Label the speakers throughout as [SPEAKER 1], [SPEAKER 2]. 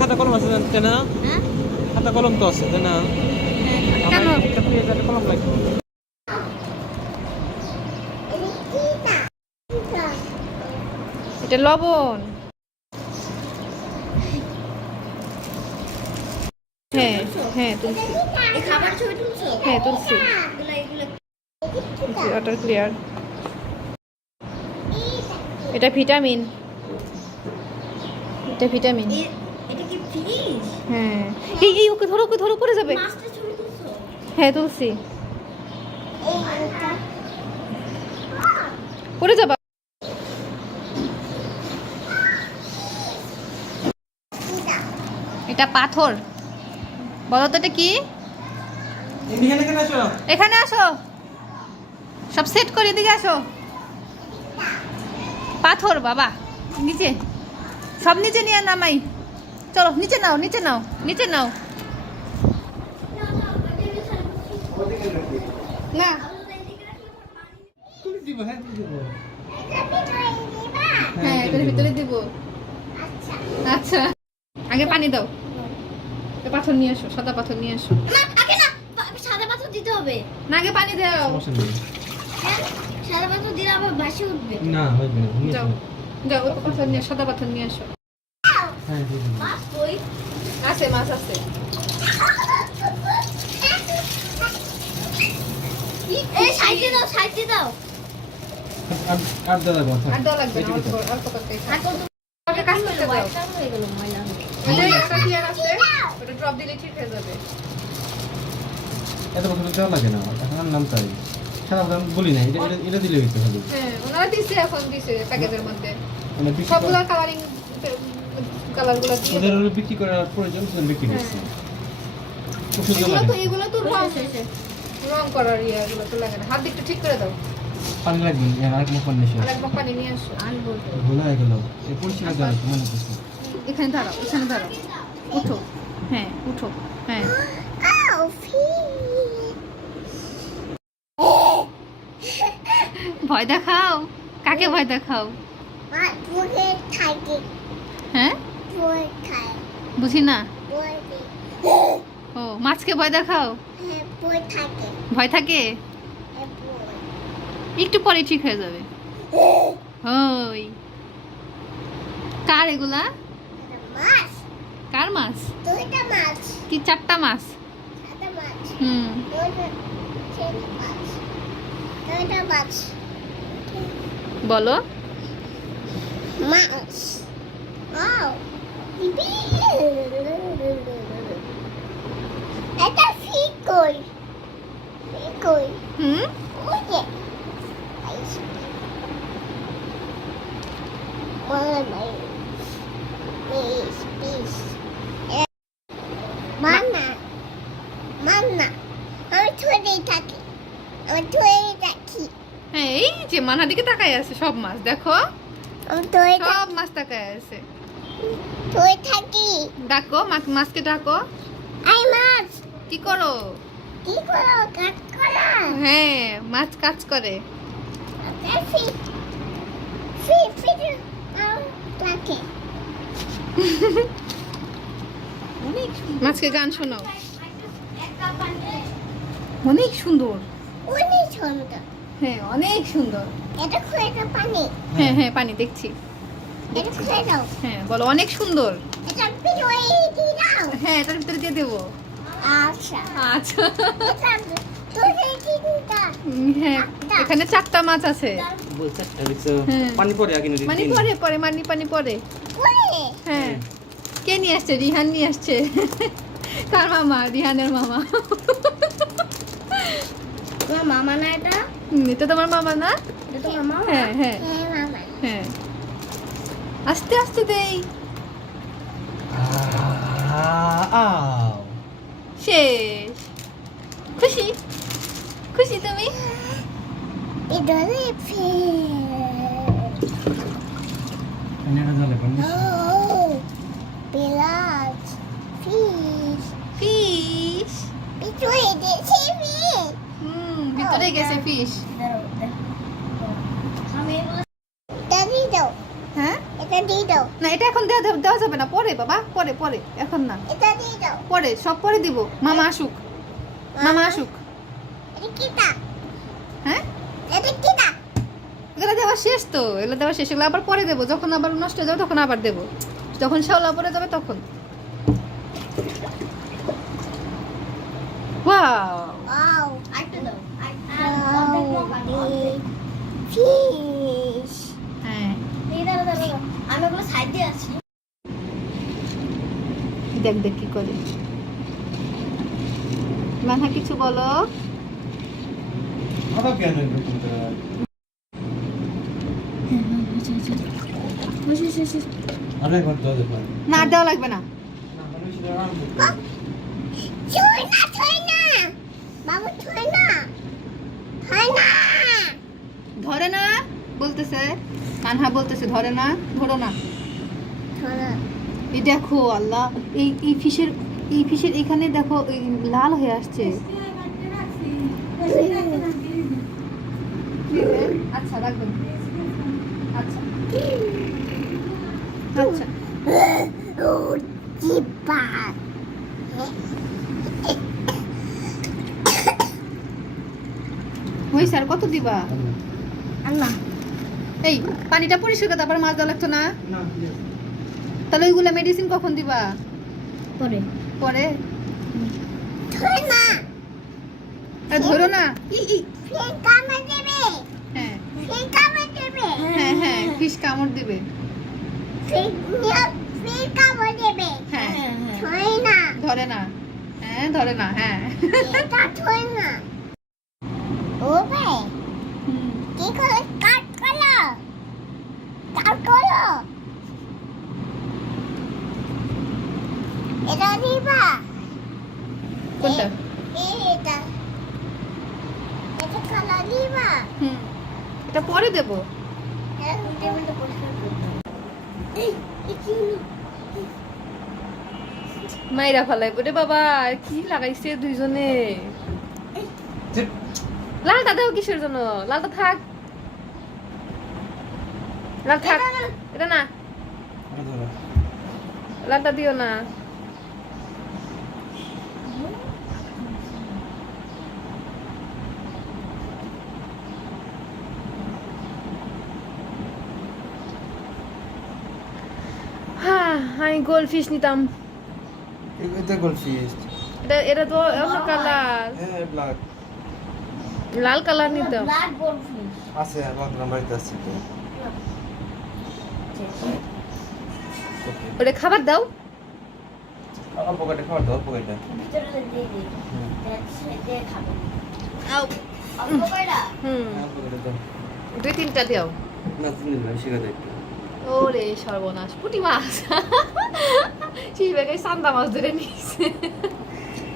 [SPEAKER 1] খাতা কলম আছে তাই না
[SPEAKER 2] হ্যাঁ?
[SPEAKER 1] খাতা কলম তো আছে তাই না আমার একটা একটা কলম লাগবে
[SPEAKER 2] এটা লবণ। হ্যাঁ হ্যাঁ তুলছি
[SPEAKER 3] এই
[SPEAKER 2] হ্যাঁ তুলছি ওয়াটার ক্লিয়ার এটা ভিটামিন। এটা ভিটামিন। হ্যাঁ। এই এই ওকে ধরো ওকে ধরো পড়ে যাবে। হ্যাঁ তুলছি। পড়ে যাবা। এটা পাথর। বলো তো এটা কি?
[SPEAKER 1] এখানে আসো?
[SPEAKER 2] এখানে আসো। সব সেট করে এদিকে আসো। পাথর বাবা। নিচে। সব নিচে নিয়ে নামাই। চলো নিচে নাও নিচে নাও নিচে নাও। না।
[SPEAKER 1] হ্যাঁ
[SPEAKER 2] হ্যাঁ এটার ভিতরে দিব। আচ্ছা। আগে পানি দাও। পাথর নিয়ে আসো সাদা পাথর নিয়ে আসো
[SPEAKER 3] না আগে না সাদা পাথর দিতে হবে।
[SPEAKER 2] না আগে পানি দাও।
[SPEAKER 1] সমস্যা নেই।
[SPEAKER 3] হ্যাঁ সাদা পাথর দিলে আবার বাসি উঠবে।
[SPEAKER 1] না হইবে না
[SPEAKER 2] যাও। যাও। পাথর নিয়ে সাদা পাথর নিয়ে আসো
[SPEAKER 1] হ্যাঁ দিয়ে দিব।
[SPEAKER 3] মাছ কই
[SPEAKER 2] আছে মাছ আছে।
[SPEAKER 1] এত বছর দেওয়া লাগে না এখন আর নামটাই সারা কথা আমি বলি না এটা এটা- দিলে হইতে হবে
[SPEAKER 2] হ্যাঁ ওনারা দিছে এখন দিছে প্যাকেটের মধ্যে।
[SPEAKER 1] মানে
[SPEAKER 2] সবগুলো কালারিং কালারগুলো দিয়ে
[SPEAKER 1] ওদের হলো বিক্রি করার প্রয়োজন বিক্রি
[SPEAKER 2] হ্যাঁ। এগুলো তো
[SPEAKER 1] না।
[SPEAKER 2] এগুলো তো রং রং করার ইয়ে এগুলো তো লাগে না। হাত দিকটা ঠিক করে দাও।
[SPEAKER 1] পানি লাগবে না আরেক মুখ পানি এসে।
[SPEAKER 2] আর একবার পানি নিয়ে আসো।
[SPEAKER 3] আনব
[SPEAKER 1] ভুলে হয়ে গেল। এই পরিষ্কার করা মনে করছি
[SPEAKER 2] এখানে দাঁড়াও এখানে দাঁড়াও। উঠো। হ্যাঁ উঠো। হ্যাঁ। ভয় দেখাও? কাকে ভয় দেখাও? হ্যাঁ? বুঝি না? ও মাছকে ভয় দেখাও? ভয় থাকে? একটু পরে ঠিক হয়ে যাবে। ওই। কার এগুলা? কার মাছ? কি চারটা মাছ? হুম। বলো.
[SPEAKER 3] Wow. এটা ফিকই ফিকই
[SPEAKER 2] হুম?
[SPEAKER 3] ওকে মান্না মান্না আমি থুয়ে থাকি আমি থুয়ে থাকি।
[SPEAKER 2] এই যে মানা দিকে তাকায় আছে সব মাছ দেখো। সব মাছ তাকায় আছে।
[SPEAKER 3] থুয়ে থাকি।
[SPEAKER 2] ডাকো মা- মাছকে ডাকো।
[SPEAKER 3] আই মাছ।
[SPEAKER 2] কি করো?
[SPEAKER 3] কি করো? কাজ করো?
[SPEAKER 2] হ্যাঁ মাছ কাজ করে।
[SPEAKER 3] ফি ফি ফি তাকে
[SPEAKER 2] মাছকে গান শোনাও। অনেক সুন্দর।
[SPEAKER 3] অনেক সুন্দর।
[SPEAKER 2] হ্যাঁ অনেক সুন্দর।
[SPEAKER 3] এটা পানি।
[SPEAKER 2] হ্যাঁ হ্যাঁ পানি দেখছি। হ্যাঁ বলো অনেক সুন্দর। হ্যাঁ এটার ভিতরে দিয়ে দেবো।
[SPEAKER 3] আচ্ছা।
[SPEAKER 2] আচ্ছা। হ্যাঁ এখানে চারটা মাছ আছে। হ্যাঁ।
[SPEAKER 1] পানি পরে
[SPEAKER 2] মানে পরে পরে মানি পানি পরে। হ্যাঁ। কে নিয়ে আসছে? রিহান নিয়ে আসছে। কার মামা রিহানের মামা।
[SPEAKER 3] তোমার মামা না এটা?
[SPEAKER 2] এটা তোমার মামা না?
[SPEAKER 3] মামা?
[SPEAKER 2] হ্যাঁ হ্যাঁ।
[SPEAKER 3] হ্যাঁ মামা
[SPEAKER 2] হ্যাঁ। আস্তে আস্তে দেই
[SPEAKER 1] আও
[SPEAKER 2] শেষ খুশি খুশি তুমি
[SPEAKER 3] এটা ফি
[SPEAKER 1] পানিটা
[SPEAKER 3] এটা দিয়ে দাও। এটা দিয়ে দাও
[SPEAKER 2] না এটা এখন দেওয়া দেওয়া- দেওয়া যাবে না। পরে বাবা। পরে পরে। এখন না।
[SPEAKER 3] এটা দিয়ে দাও।
[SPEAKER 2] পরে সব পরে দিব। মামা আসুক। মামা আসুক।
[SPEAKER 3] এটা কিটা
[SPEAKER 2] হ্যাঁ?
[SPEAKER 3] এটা কিটা
[SPEAKER 2] এগুলো দেওয়া শেষ তো। এগুলো দেওয়া শেষ। এগুলো আবার পরে দেবো। যখন আবার নষ্ট হয়ে যাবে তখন আবার দেবো। যখন শ্যাওলা পরে যাবে তখন। ওয়াও
[SPEAKER 3] আরেকটা দাও আরেকটা ফিশ
[SPEAKER 2] হ্যাঁ
[SPEAKER 3] এই দাঁড়া দাঁড়া আমি ওগুলো সাইড দিয়ে আছি
[SPEAKER 2] দেখ দেখ কি করে? মানহা কিছু বলো।
[SPEAKER 1] না।
[SPEAKER 2] দেওয়া লাগবে না। ধরে না বলতেছে। মানহা বলতেছে ধরে না ধরো না।
[SPEAKER 3] ধরো।
[SPEAKER 2] এই দেখো আল্লাহ এই এই ফিশের এই ফিশের এখানে দেখো লাল হয়ে আসছে। আচ্ছা রাখবেন। আচ্ছা। আচ্ছা।
[SPEAKER 3] ও
[SPEAKER 2] স্যার কত দিবা?
[SPEAKER 3] আল্লাহ।
[SPEAKER 2] এই পানিটা পরিষ্কার করে তারপর মাছ দেওয়া লাগতো না। তাহলে ওইগুলো মেডিসিন কখন দিবা?
[SPEAKER 3] পরে।
[SPEAKER 2] পরে? ধরো না। ই, ই।
[SPEAKER 3] ফির কামড় দেবে।
[SPEAKER 2] হ্যাঁ। হ্যাঁ হ্যাঁ কামড় দিবে।
[SPEAKER 3] ফির ফির কামড় দেবে।
[SPEAKER 2] হ্যাঁ।
[SPEAKER 3] না।
[SPEAKER 2] ধরে না। হ্যাঁ ধরে না। হ্যাঁ
[SPEAKER 3] এটা ছুঁই না ও ভাই
[SPEAKER 2] হুম।
[SPEAKER 3] কি করে কাট করো কাট করো এটা দিবা
[SPEAKER 2] কোনটা
[SPEAKER 3] এ- এটা এটা কালা দিবা
[SPEAKER 2] হুম পরে দেবো?
[SPEAKER 3] হলো?
[SPEAKER 2] মাইরা ফালাই বলে বাবা কি লাগাইছে দুইজনে?
[SPEAKER 1] ঠিক।
[SPEAKER 2] লালটা দেও কিসের জন্য? লালটা থাক। লাল থাক। এটা না। লালটা দিও না হ্যাঁ আমি গোল্ড ফিশ নিতাম
[SPEAKER 1] এটা।
[SPEAKER 2] এটা এটা তো অন্য কালার
[SPEAKER 1] হ্যাঁ, black।
[SPEAKER 2] লাল কালার নিতাম
[SPEAKER 3] গোল্ডফিশ
[SPEAKER 1] আছে, আমার আছে তো।
[SPEAKER 2] ওটা খাবার দাও
[SPEAKER 1] অল্প খাবার দাও, অল্প কয়টা।
[SPEAKER 3] ভিতরে দিয়ে দিই দিয়ে খাব
[SPEAKER 2] আও
[SPEAKER 3] অল্প কয়টা
[SPEAKER 2] হুম
[SPEAKER 1] হ্যাঁ, দাও।
[SPEAKER 2] দুই তিনটা দাও
[SPEAKER 1] না, তুমি দিবে, বেশি করে দাও একটু।
[SPEAKER 2] ওরে সর্বনাশ পুটি মাছ। সেই ব্যাগে সান্দা মাছ ধরে নিয়েছে।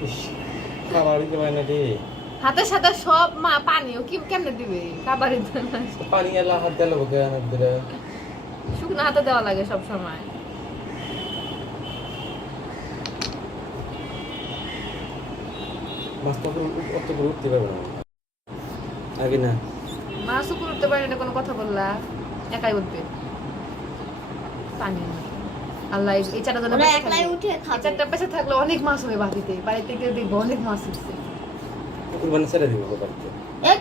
[SPEAKER 1] ইস, খাবারই তো না রে।
[SPEAKER 2] হাতের সাথে সব মা পানি ও কি কেমনে দিবে?
[SPEAKER 1] পানি এলা হাত দিলে বকে আমার ধরে।
[SPEAKER 2] শুকনো হাতে দেওয়া লাগে সব সময়
[SPEAKER 1] অত- অত করে উঠতে পারবে না। আগে না।
[SPEAKER 2] মাছ উপর উঠতে পারে না কোনো কথা বললা। একাই উঠবে। পানি আল্লাহ এই- চারটা জন্য
[SPEAKER 3] একলাই উঠে খাবে।
[SPEAKER 2] চারটা বেঁচে থাকলে অনেক মাছ হবে বাড়িতে। বাড়িতে গিয়ে দেখব অনেক মাছ উঠছে।
[SPEAKER 1] কুরবানি ছেড়ে দিব বাড়িতে
[SPEAKER 3] এক